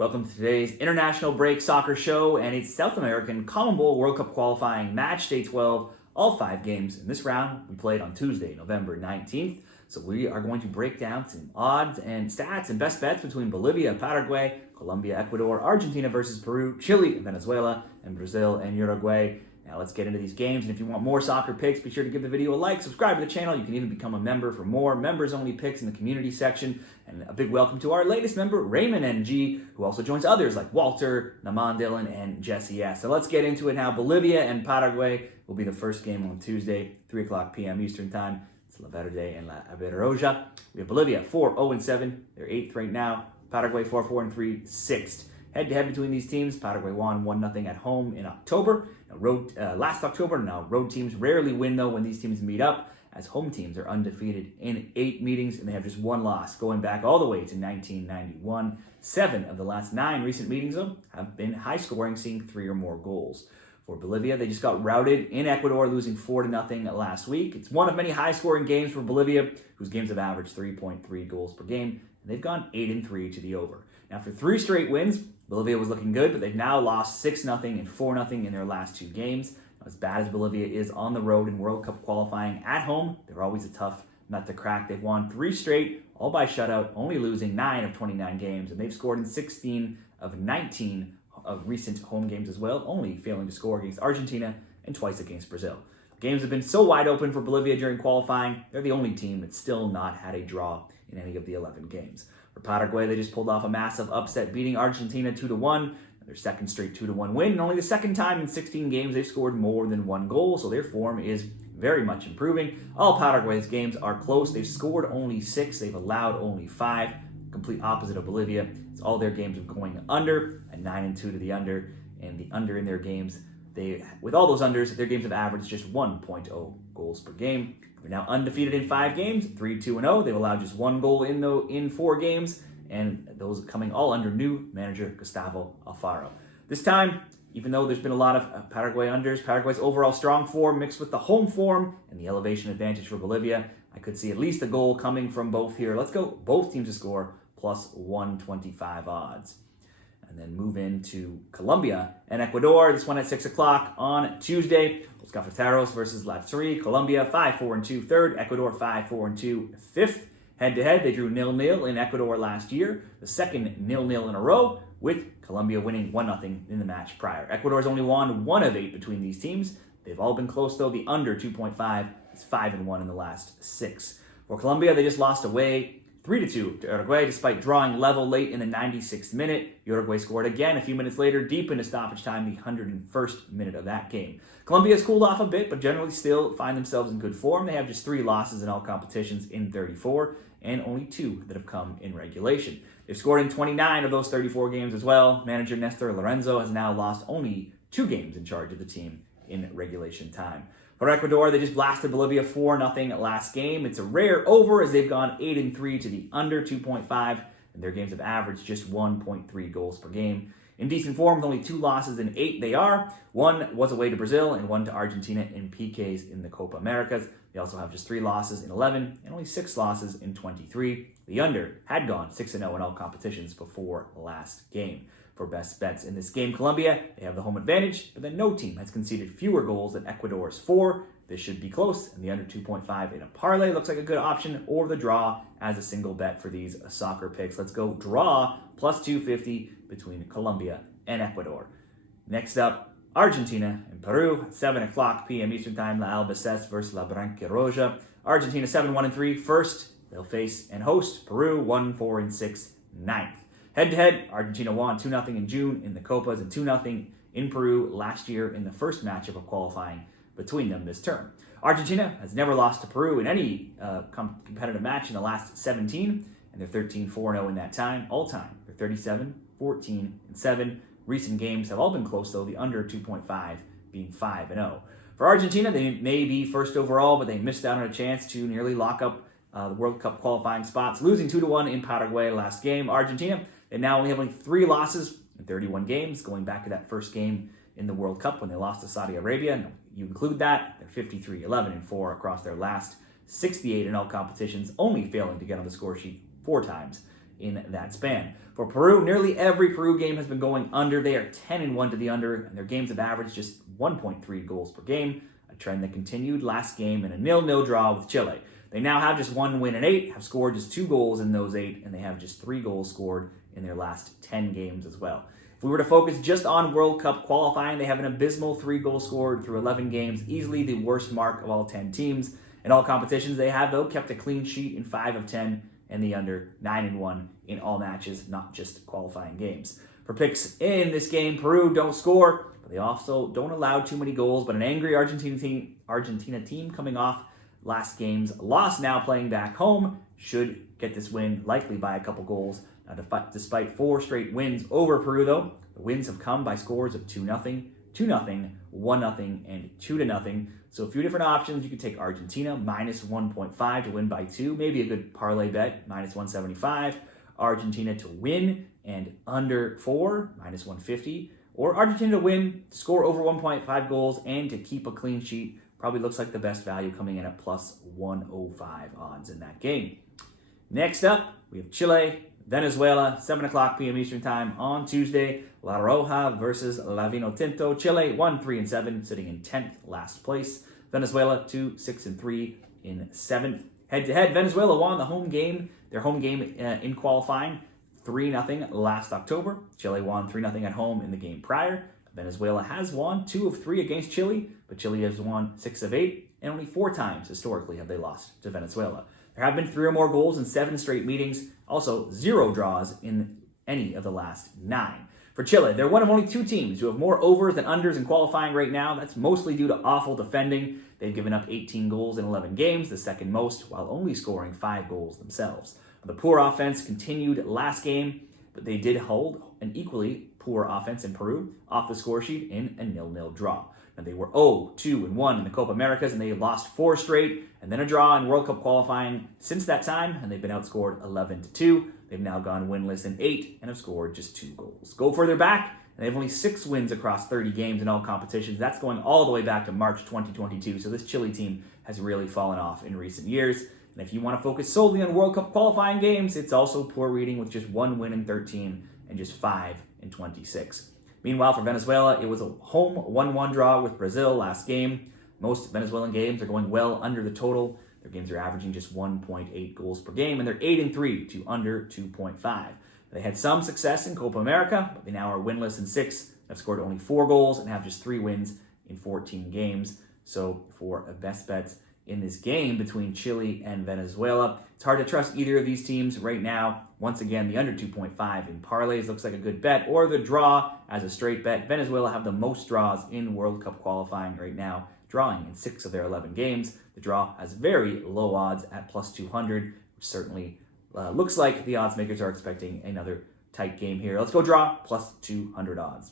Welcome to today's International Break Soccer Show and its South American CONMEBOL World Cup Qualifying Matchday 12, all 5 games in this round. We played on Tuesday, November 19th. So we are going to break down some odds and stats and best bets between Bolivia, Paraguay, Colombia, Ecuador, Argentina versus Peru, Chile and Venezuela, and Brazil and Uruguay. Now let's get into these games, and if you want more soccer picks, be sure to give the video a like, subscribe to the channel. You can even become a member for more members-only picks in the community section. And a big welcome to our latest member, Raymond NG, who also joins others like Walter, Naman Dylan, and Jesse S. So let's get into it now. Bolivia and Paraguay will be the first game on Tuesday, 3 o'clock p.m. Eastern Time. It's Verde and Albirroja. We have Bolivia 4-0-7. They're 8th right now. Paraguay 4-4-3, 6th. Head-to-head between these teams, Paraguay won 1-0 at home in October. Last October. Now, road teams rarely win, though, when these teams meet up, as home teams are undefeated in 8 meetings, and they have just 1 loss, going back all the way to 1991. 7 of the last 9 recent meetings, though, have been high-scoring, seeing 3 or more goals. For Bolivia, they just got routed in Ecuador, losing 4-0 last week. It's one of many high-scoring games for Bolivia, whose games have averaged 3.3 goals per game, and they've gone 8-3 to the over. Now, after 3 straight wins, Bolivia was looking good, but they've now lost 6-0 and 4-0 in their last 2 games. Now, as bad as Bolivia is on the road in World Cup qualifying, at home, they're always a tough nut to crack. They've won 3 straight, all by shutout, only losing 9 of 29 games, and they've scored in 16 of 19 of recent home games as well, only failing to score against Argentina and twice against Brazil. Games have been so wide open for Bolivia during qualifying, they're the only team that's still not had a draw in any of the 11 games. For Paraguay, they just pulled off a massive upset, beating Argentina 2-1, their second straight 2-1 win, and only the second time in 16 games they've scored more than 1 goal, so their form is very much improving. All Paraguay's games are close. They've scored only 6, they've allowed only 5, complete opposite of Bolivia. It's all their games are going under, a 9-2 to the under, and the under in their games, with all those unders, their games have averaged just 1.0 goals per game. They're now undefeated in 5 games, 3-2-0. They've allowed just 1 goal in 4 games, and those coming all under new manager Gustavo Alfaro. This time, even though there's been a lot of Paraguay unders, Paraguay's overall strong form mixed with the home form and the elevation advantage for Bolivia, I could see at least a goal coming from both here. Let's go both teams to score plus 125 odds. And then move into Colombia and Ecuador. This one at 6 o'clock on Tuesday. Los Cafeteros versus La Tri. Colombia 5-4-2 third. Ecuador 5-4-2 fifth. Head-to-head, they drew 0-0 in Ecuador last year. The second 0-0 in a row, with Colombia winning 1-0 in the match prior. Ecuador's only won 1 of 8 between these teams. They've all been close, though. The under 2.5 is 5-1 in the last 6. For Colombia, they just lost away 3-2 to Uruguay, despite drawing level late in the 96th minute. Uruguay scored again a few minutes later, deep into stoppage time, the 101st minute of that game. Colombia has cooled off a bit, but generally still find themselves in good form. They have just 3 losses in all competitions in 34, and only 2 that have come in regulation. They've scored in 29 of those 34 games as well. Manager Nestor Lorenzo has now lost only 2 games in charge of the team in regulation time. For Ecuador, they just blasted Bolivia 4-0 last game. It's a rare over, as they've gone 8-3 to the under 2.5, and their games have averaged just 1.3 goals per game. In decent form, with only 2 losses in 8 they are. 1 was away to Brazil, and 1 to Argentina in PKs in the Copa Americas. They also have just 3 losses in 11, and only 6 losses in 23. The under had gone 6-0 in all competitions before last game. For best bets in this game, Colombia, they have the home advantage, but then no team has conceded fewer goals than Ecuador's 4. This should be close, and the under 2.5 in a parlay looks like a good option, or the draw as a single bet for these soccer picks. Let's go draw plus 250 between Colombia and Ecuador. Next up, Argentina and Peru at 7 o'clock p.m. Eastern Time, La Albiceleste versus La Blanquirroja. Argentina 7-1-3 first. They'll face and host Peru 1-4-6 ninth. Head-to-head, Argentina won 2-0 in June in the Copas and 2-0 in Peru last year in the first matchup of qualifying between them this term. Argentina has never lost to Peru in any competitive match in the last 17, and they're 13-4-0 in that time, all time. They're 37-14-7. Recent games have all been close, though, the under 2.5 being 5-0. For Argentina, they may be first overall, but they missed out on a chance to nearly lock up the World Cup qualifying spots, losing 2-1 in Paraguay last game. Argentina, they now only have 3 losses in 31 games, going back to that first game in the World Cup when they lost to Saudi Arabia. And you include that, they're 53-11-4 across their last 68 in all competitions, only failing to get on the score sheet 4 times in that span. For Peru, nearly every Peru game has been going under. They are 10-1 to the under, and their games have averaged just 1.3 goals per game, a trend that continued last game in a 0-0 draw with Chile. They now have just 1 win in 8, have scored just 2 goals in those 8, and they have just 3 goals scored in their last 10 games as well. If we were to focus just on World Cup qualifying, they have an abysmal 3 goals scored through 11 games, easily the worst mark of all 10 teams. In all competitions, they have, though, kept a clean sheet in 5 of 10, and the under 9-1 in all matches, not just qualifying games. For picks in this game, Peru don't score, but they also don't allow too many goals, but an angry Argentina team coming off last game's loss, now playing back home, should get this win, likely by a couple goals. Now, despite 4 straight wins over Peru, though, the wins have come by scores of 2-0, 2-0, 1-0, and 2-0. So a few different options. You could take Argentina minus 1.5 to win by 2. Maybe a good parlay bet, minus 175. Argentina to win and under 4, minus 150. Or Argentina to win, score over 1.5 goals, and to keep a clean sheet. Probably looks like the best value coming in at plus 105 odds in that game. Next up, we have Chile, Venezuela, 7 o'clock p.m. Eastern Time on Tuesday. La Roja versus La Vinotinto. Chile 1-3-7, sitting in 10th, last place. Venezuela 2-6-3 in 7th. Head-to-head, Venezuela won their home game in qualifying 3-0 last October. Chile won 3-0 at home in the game prior. Venezuela has won 2 of 3 against Chile, but Chile has won 6 of 8, and only 4 times historically have they lost to Venezuela. There have been 3 or more goals in 7 straight meetings, also 0 draws in any of the last 9. For Chile, they're one of only 2 teams who have more overs than unders in qualifying right now. That's mostly due to awful defending. They've given up 18 goals in 11 games, the second most, while only scoring 5 goals themselves. The poor offense continued last game, but they did hold an equally poor offense in Peru off the score sheet in a 0-0 draw. Now they were 0-2-1 in the Copa Americas, and they lost 4 straight, and then a draw in World Cup qualifying since that time, and they've been outscored 11-2. They've now gone winless in 8 and have scored just 2 goals. Go further back, and they have only 6 wins across 30 games in all competitions. That's going all the way back to March 2022, so this Chile team has really fallen off in recent years. And if you want to focus solely on World Cup qualifying games, it's also poor reading with just 1 win in 13 and just 5 in 26. Meanwhile, for Venezuela, it was a home 1-1 draw with Brazil last game. Most Venezuelan games are going well under the total. Their games are averaging just 1.8 goals per game, and they're 8-3 to under 2.5. They had some success in Copa America, but they now are winless in 6, have scored only 4 goals, and have just 3 wins in 14 games. So for a best bets in this game between Chile and Venezuela, it's hard to trust either of these teams right now. Once again, the under 2.5 in parlays looks like a good bet, or the draw as a straight bet. Venezuela have the most draws in World Cup qualifying right now, drawing in 6 of their 11 games. The draw has very low odds at plus 200, which certainly looks like the odds makers are expecting another tight game here. Let's go draw plus 200 odds.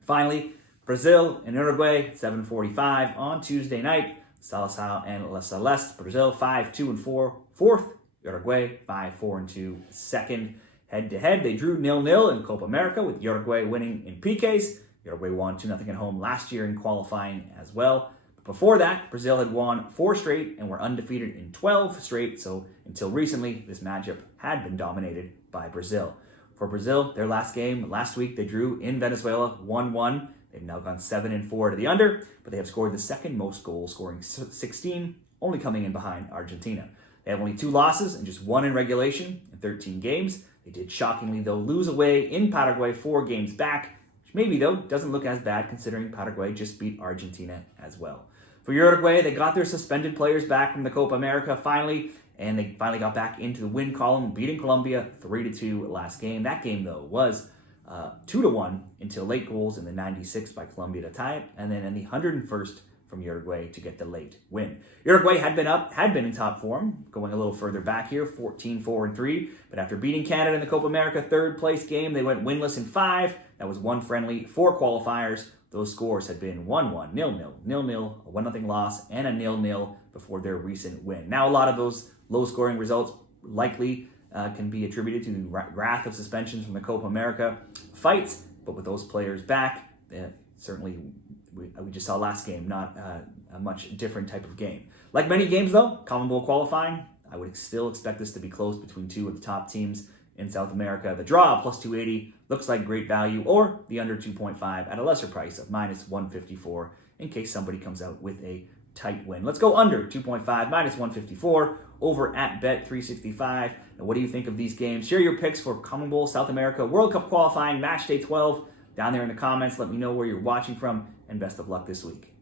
Finally, Brazil and Uruguay, 7:45 on Tuesday night. Seleção and La Celeste. Brazil 5-2-4, 4th. Uruguay 5-4-2, 2nd. Head-to-head, they drew 0-0 in Copa America, with Uruguay winning in PKs. Uruguay won 2-0 at home last year in qualifying as well. But before that, Brazil had won 4 straight and were undefeated in 12 straight, so until recently, this matchup had been dominated by Brazil. For Brazil, their last game last week, they drew in Venezuela 1-1. They've now gone 7-4 to the under, but they have scored the second most goals, scoring 16, only coming in behind Argentina. They have only 2 losses and just 1 in regulation in 13 games. They did shockingly, though, lose away in Paraguay 4 games back, which maybe, though, doesn't look as bad considering Paraguay just beat Argentina as well. For Uruguay, they got their suspended players back from the Copa America finally, and they finally got back into the win column, beating Colombia 3-2 last game. That game, though, was 2-1 until late goals in the 96th by Colombia to tie it, and then in the 101st from Uruguay to get the late win. Uruguay had been in top form, going a little further back here, 14-4-3, but after beating Canada in the Copa America 3rd place game, they went winless in 5. That was 1 friendly, 4 qualifiers. Those scores had been 1-1, 0-0, 0-0, a 1-0 loss, and a 0-0 before their recent win. Now, a lot of those low-scoring results likely can be attributed to the wrath of suspensions from the Copa America fights, but with those players back, certainly we just saw last game, not a much different type of game. Like many games, though, CONMEBOL qualifying, I would still expect this to be close between 2 of the top teams. in South America. The draw plus 280 looks like great value, or the under 2.5 at a lesser price of minus 154 in case somebody comes out with a tight win. Let's go under 2.5 minus 154 over at Bet365. Now, what do you think of these games? Share your picks for CONMEBOL South America World Cup Qualifying Matchday 12 down there in the comments. Let me know where you're watching from, and best of luck this week.